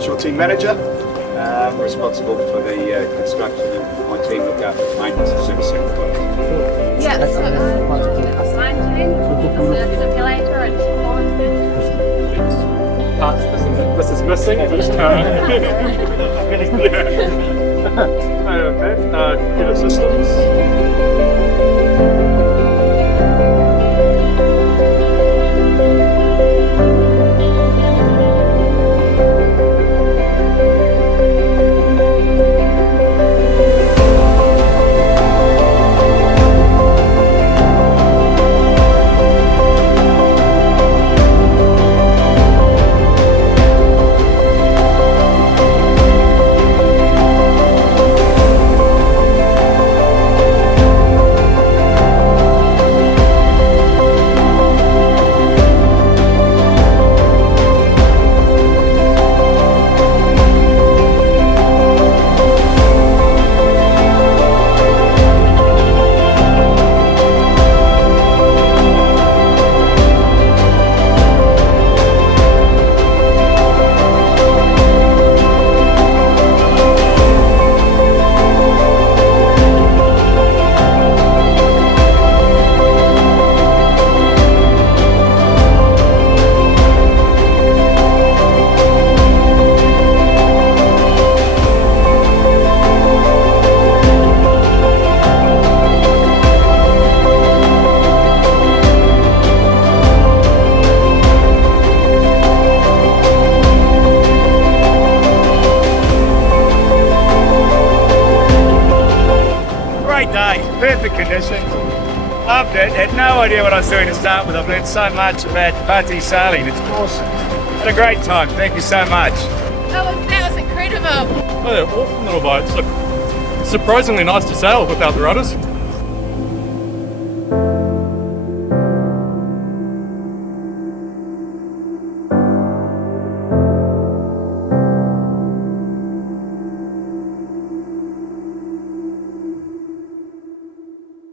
short team manager, responsible for the construction, and my team look after maintenance and servicing. Yeah, so assigned team, the simulator and Parts this is missing. Computer systems. Great day, perfect conditions. Loved it. Had no idea what I was doing to start with. I've learned so much about Patí sailing. It's awesome. Had a great time. Thank you so much. that was incredible. Oh, they're awesome little boats. Look, surprisingly nice to sail without the rudders.